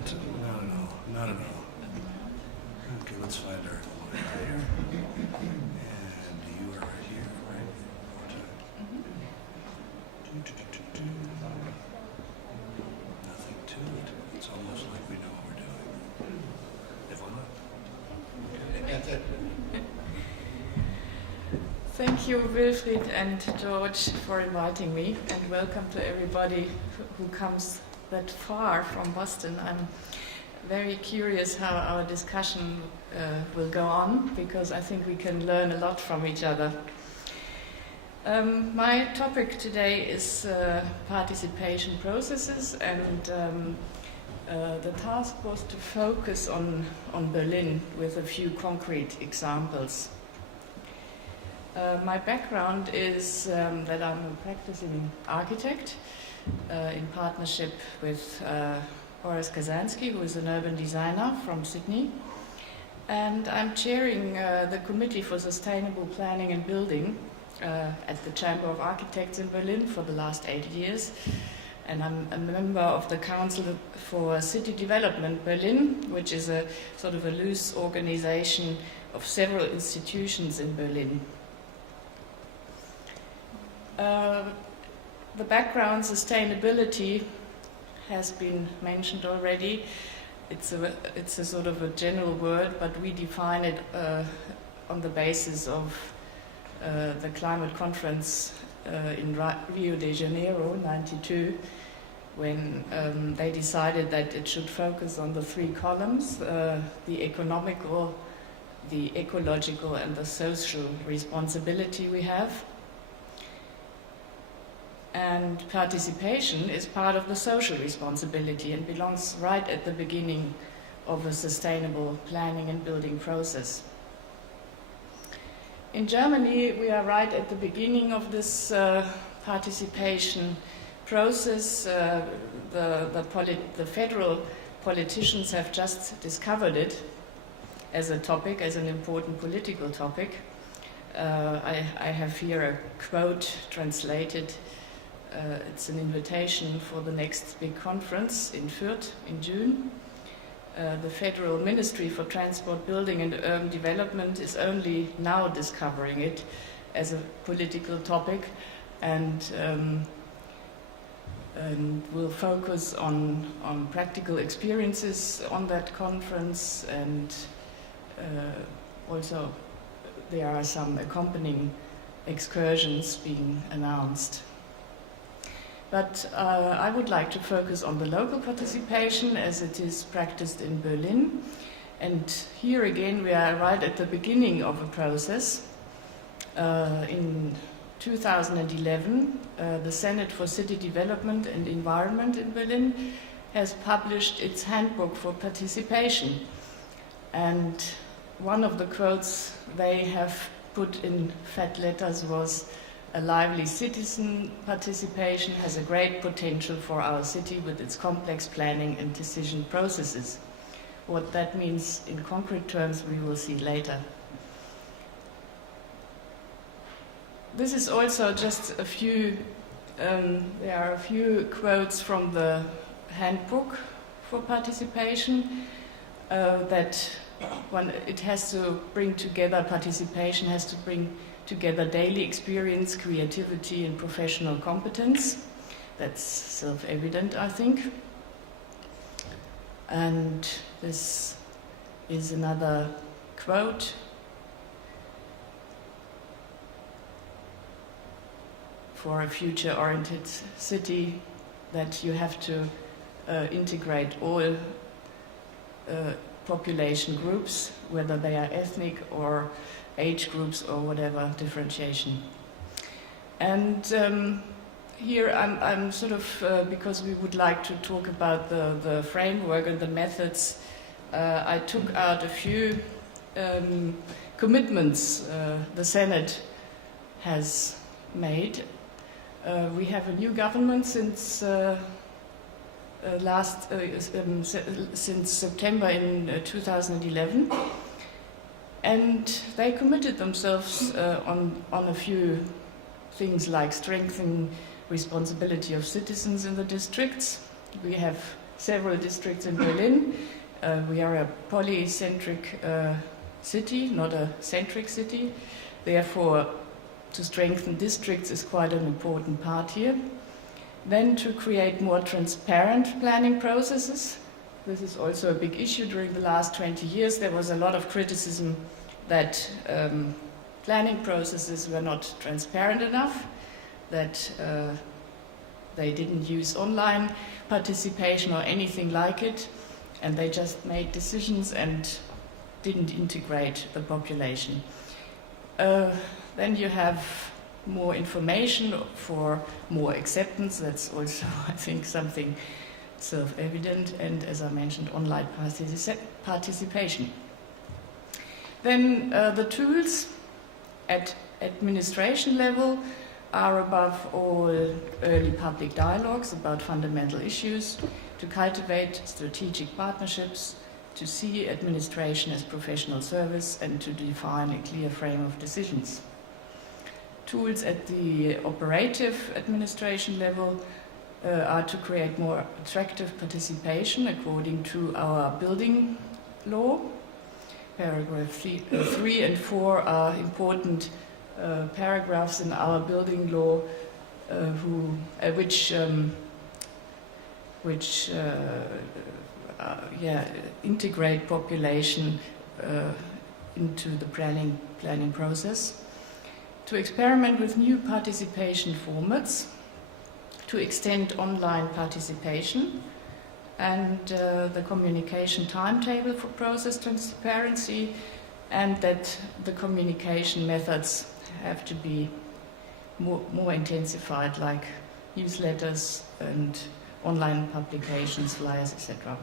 not at all. Not at all. Okay, let's find our line here. And you are right here, right? Nothing to it. It's almost like we know what we're doing. If I'm not. Thank you, Wilfried and George, for inviting me, and welcome to everybody who comes that far from Boston. I'm very curious how our discussion will go on, because I think we can learn a lot from each other. My topic today is participation processes, and the task was to focus on Berlin with a few concrete examples. My background is that I'm a practicing architect in partnership with Boris Kazansky, who is an urban designer from Sydney. And I'm chairing the Committee for Sustainable Planning and Building at the Chamber of Architects in Berlin for the last 8 years. And I'm a member of the Council for City Development Berlin, which is a sort of a loose organization of several institutions in Berlin. The background, sustainability, has been mentioned already. It's a sort of a general word, but we define it on the basis of the climate conference in Rio de Janeiro, '92, when they decided that it should focus on the three columns, the economical, the ecological, and the social responsibility we have. And participation is part of the social responsibility and belongs right at the beginning of a sustainable planning and building process. In Germany, we are right at the beginning of this participation process. The federal politicians have just discovered it as a topic, as an important political topic. I have here a quote translated. It's an invitation for the next big conference in Fürth in June. The Federal Ministry for Transport, Building and Urban Development is only now discovering it as a political topic, and will focus on practical experiences on that conference, and also there are some accompanying excursions being announced. But I would like to focus on the local participation as it is practiced in Berlin. And here again we are right at the beginning of a process. In 2011, the Senate for City Development and Environment in Berlin has published its Handbook for Participation. And one of the quotes they have put in fat letters was, "A lively citizen participation has a great potential for our city with its complex planning and decision processes." What that means in concrete terms, we will see later. This is also just a few, there are a few quotes from the Handbook for Participation that it has to bring together, participation has to bring together daily experience, creativity, and professional competence. That's self-evident, I think. And this is another quote. For a future-oriented city, that you have to integrate all population groups, whether they are ethnic or age groups or whatever differentiation. And here I'm sort of, because we would like to talk about the framework and the methods, I took out a few commitments the Senate has made. We have a new government since since September in 2011. And they committed themselves on a few things like strengthening responsibility of citizens in the districts. We have several districts in Berlin. We are a polycentric city, not a centric city. Therefore, to strengthen districts is quite an important part here. Then to create more transparent planning processes. This is also a big issue during the last 20 years. There was a lot of criticism that planning processes were not transparent enough, that they didn't use online participation or anything like it, and they just made decisions and didn't integrate the population. Then you have more information for more acceptance. That's also, I think, something self-evident, and as I mentioned, online participation. Then the tools at administration level are above all early public dialogues about fundamental issues, to cultivate strategic partnerships, to see administration as professional service, and to define a clear frame of decisions. Tools at the operative administration level are to create more attractive participation according to our building law. Paragraph 3 and 4 are important paragraphs in our building law which integrate population into the planning process. To experiment with new participation formats, to extend online participation, and the communication timetable for process transparency, and that the communication methods have to be more intensified, like newsletters and online publications, flyers, etc.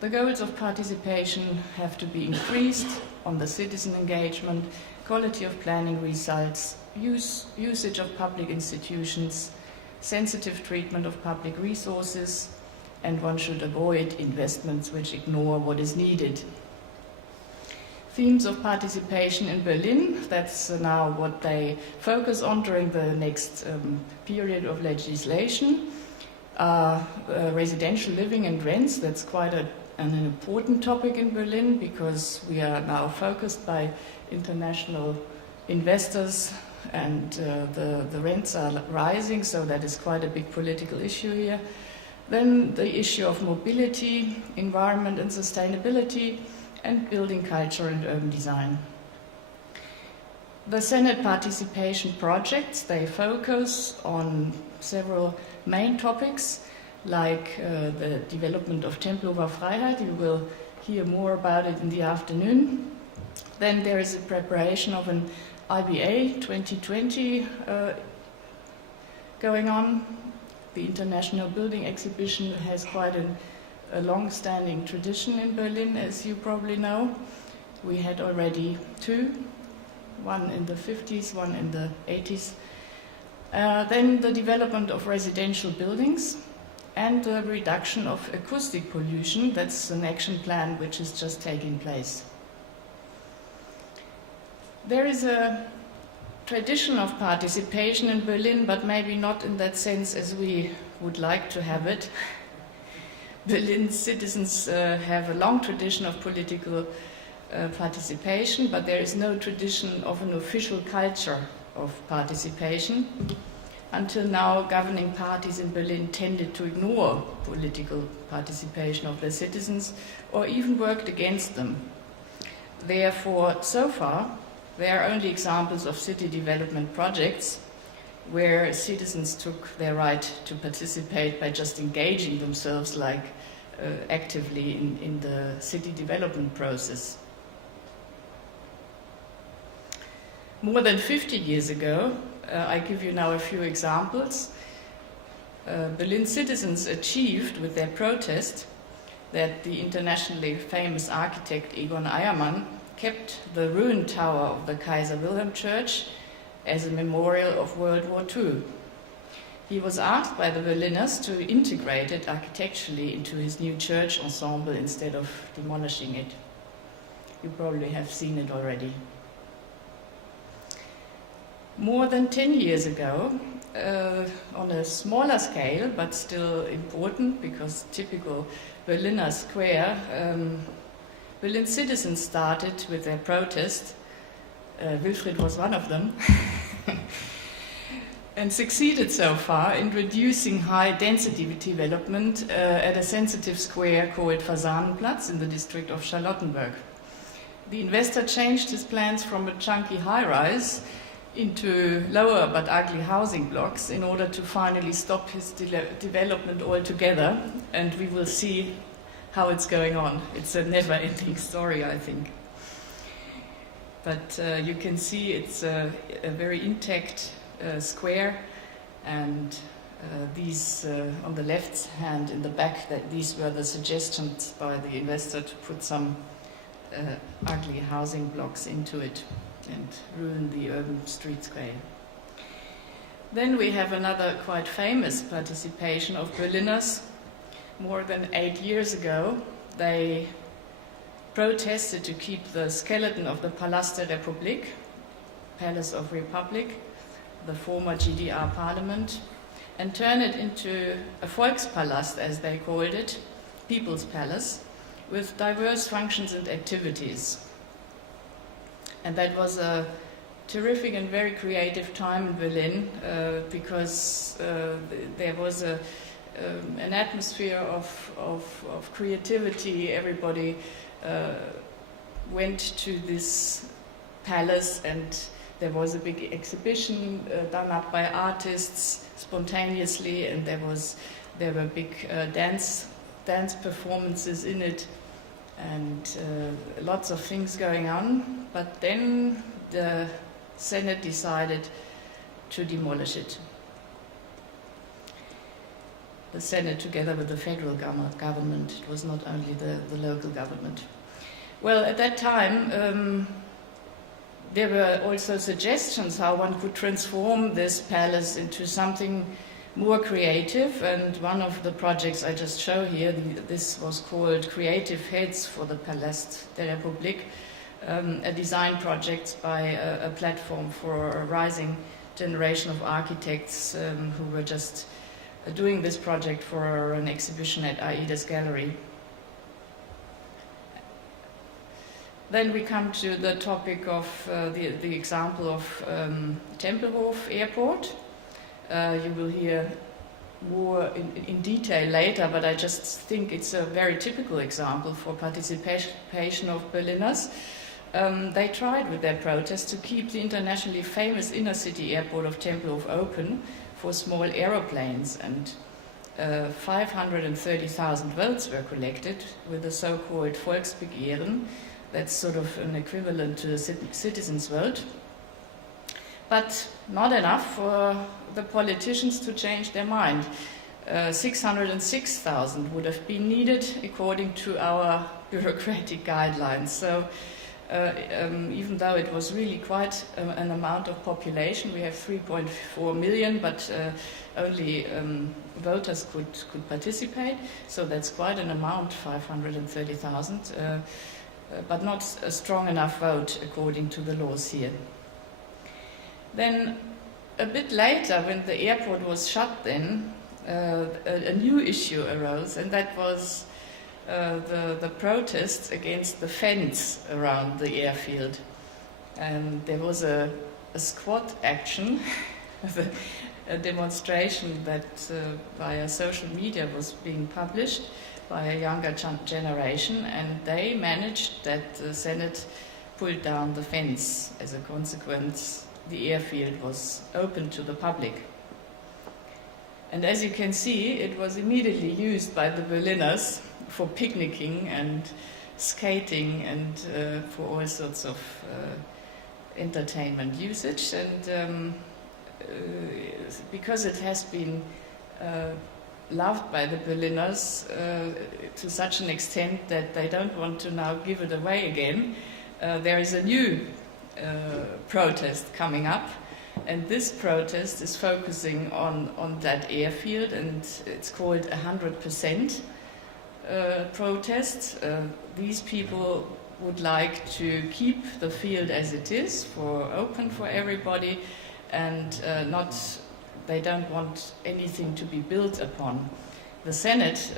The goals of participation have to be increased on the citizen engagement, quality of planning results, usage of public institutions, sensitive treatment of public resources, and one should avoid investments which ignore what is needed. Themes of participation in Berlin, that's now what they focus on during the next period of legislation. Residential living and rents, that's quite an important topic in Berlin, because we are now focused by international investors, and the rents are rising, so that is quite a big political issue here. Then the issue of mobility, environment and sustainability, and building culture and urban design. The Senate participation projects, they focus on several main topics, like the development of Tempelhofer Freiheit. You will hear more about it in the afternoon. Then there is a preparation of an IBA 2020 going on. The International Building Exhibition has quite a long-standing tradition in Berlin, as you probably know. We had already two, one in the 50s, one in the 80s. Then the development of residential buildings and the reduction of acoustic pollution. That's an action plan which is just taking place. There is a tradition of participation in Berlin, but maybe not in that sense as we would like to have it. Berlin's citizens have a long tradition of political participation, but there is no tradition of an official culture of participation. Until now, governing parties in Berlin tended to ignore political participation of their citizens or even worked against them. Therefore, so far, there are only examples of city development projects where citizens took their right to participate by just engaging themselves actively in the city development process. More than 50 years ago, I give you now a few examples. Berlin citizens achieved with their protest that the internationally famous architect Egon Eiermann kept the ruined tower of the Kaiser Wilhelm Church as a memorial of World War II. He was asked by the Berliners to integrate it architecturally into his new church ensemble instead of demolishing it. You probably have seen it already. More than 10 years ago, on a smaller scale, but still important, because typical Berliner square, Berlin citizens started with their protest. Wilfried was one of them. And succeeded so far in reducing high density development at a sensitive square called Fasanenplatz in the district of Charlottenburg. The investor changed his plans from a chunky high-rise into lower but ugly housing blocks in order to finally stop his development altogether, and we will see how it's going on. It's a never-ending story, I think. But you can see it's a very intact square, and these on the left hand in the back, that these were the suggestions by the investor to put some ugly housing blocks into it and ruin the urban street square. Then we have another quite famous participation of Berliners. More than 8 years ago, they protested to keep the skeleton of the Palast der Republik, Palace of Republic, the former GDR parliament, and turn it into a Volkspalast, as they called it, People's Palace, with diverse functions and activities. And that was a terrific and very creative time in Berlin, because there was an atmosphere of creativity. Everybody went to this palace, and there was a big exhibition done up by artists spontaneously, and there were big dance performances in it, and lots of things going on. But then the Senate decided to demolish it. The Senate, together with the federal government, it was not only the local government. Well, at that time, there were also suggestions how one could transform this palace into something more creative, and one of the projects I just show here, this was called Creative Heads for the Palast der Republik, a design project by a platform for a rising generation of architects who were just doing this project for an exhibition at AIDA's gallery. Then we come to the topic of the example of Tempelhof Airport. You will hear more in detail later, but I just think it's a very typical example for participation of Berliners. They tried with their protest to keep the internationally famous inner city airport of Tempelhof open for small aeroplanes, and 530,000 votes were collected with the so-called Volksbegehren. That's sort of an equivalent to a citizen's vote. But not enough for the politicians to change their mind. 606,000 would have been needed according to our bureaucratic guidelines. So even though it was really quite an amount of population, we have 3.4 million, but only voters could participate. So that's quite an amount, 530,000. But not a strong enough vote according to the laws here. Then a bit later, when the airport was shut then, a new issue arose, and that was the protests against the fence around the airfield. And there was a squat action, a demonstration that via social media was being published by a younger generation, and they managed that the Senate pulled down the fence. As a consequence, the airfield was open to the public. And as you can see, it was immediately used by the Berliners for picnicking and skating and for all sorts of entertainment usage. And because it has been loved by the Berliners to such an extent that they don't want to now give it away again, there is a new protest coming up, and this protest is focusing on that airfield, and it's called 100% protest. These people would like to keep the field as it is, open for everybody, and not they don't want anything to be built upon. The Senate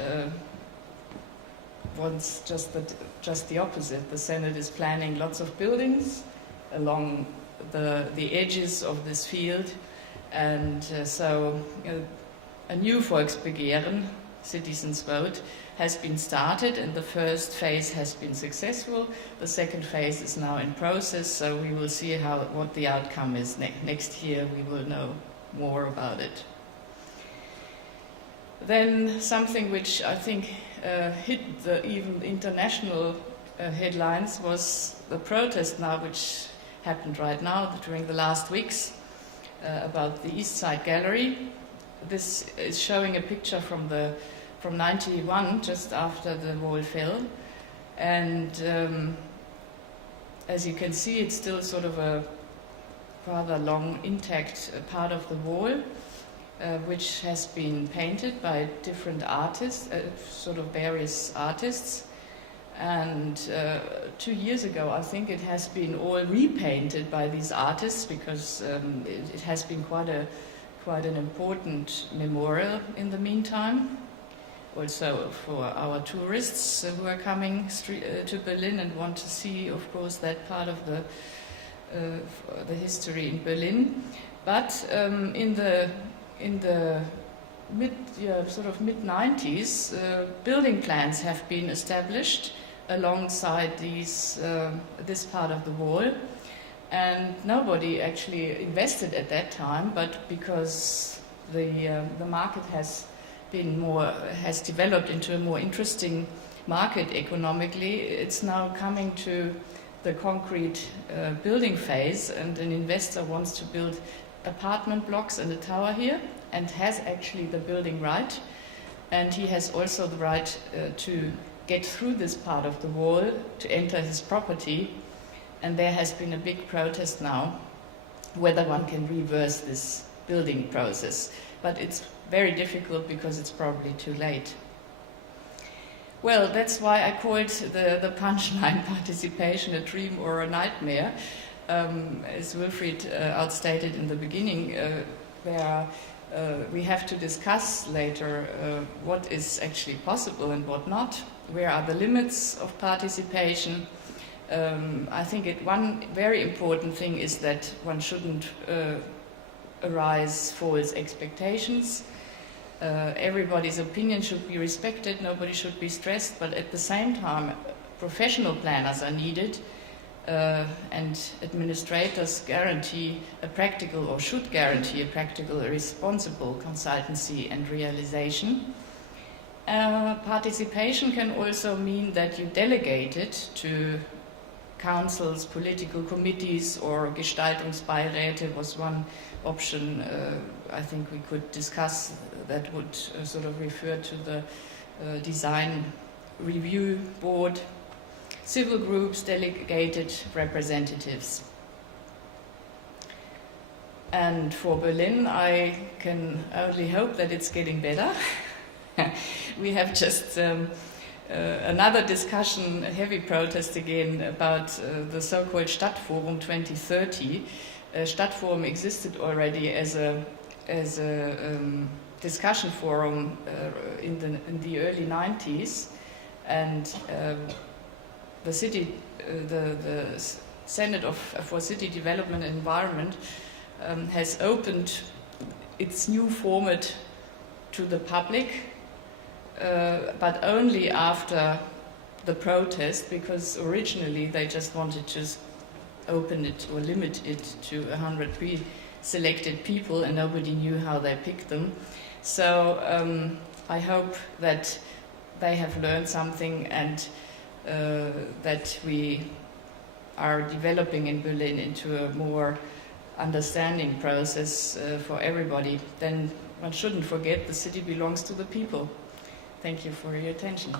wants just the opposite. The Senate is planning lots of buildings along the edges of this field, and so a new Volksbegehren, citizens' vote, has been started, and the first phase has been successful. The second phase is now in process, so we will see what the outcome is. Next year we will know more about it. Then something which I think hit the even international headlines was the protest now, which happened right now during the last weeks about the East Side Gallery. This is showing a picture from 91, just after the wall fell, and as you can see, it's still sort of a rather long intact part of the wall, which has been painted by different artists, sort of various artists. And 2 years ago, I think it has been all repainted by these artists, because it has been quite an important memorial in the meantime. Also for our tourists who are coming to Berlin and want to see, of course, that part of the history in Berlin. But in the mid-90s, building plans have been established alongside this part of the wall, and nobody actually invested at that time. But because the market has developed into a more interesting market economically, it's now coming to the concrete building phase, and an investor wants to build apartment blocks and a tower here, and has actually the building right, and he has also the right to get through this part of the wall to enter his property. And there has been a big protest now whether one can reverse this building process, but it's very difficult because it's probably too late. Well, that's why I called the punchline participation a dream or a nightmare. As Wilfried outstated in the beginning, we have to discuss later what is actually possible and what not. Where are the limits of participation? I think one very important thing is that one shouldn't arise false expectations. Everybody's opinion should be respected, nobody should be stressed, but at the same time professional planners are needed, and administrators should guarantee a practical, responsible consultancy and realization. Participation can also mean that you delegate it to councils, political committees, or Gestaltungsbeiräte was one option I think we could discuss that would sort of refer to the design review board, civil groups, delegated representatives. And for Berlin, I can only hope that it's getting better. We have just another discussion, a heavy protest again, about the so-called Stadtforum 2030. Stadtforum existed already as a discussion forum in the early 90s, and the Senate for City Development and Environment has opened its new format to the public, but only after the protest, because originally they just wanted to open it or limit it to 100 pre-selected people, and nobody knew how they picked them. So I hope that they have learned something, and that we are developing in Berlin into a more understanding process for everybody. Then one shouldn't forget the city belongs to the people. Thank you for your attention.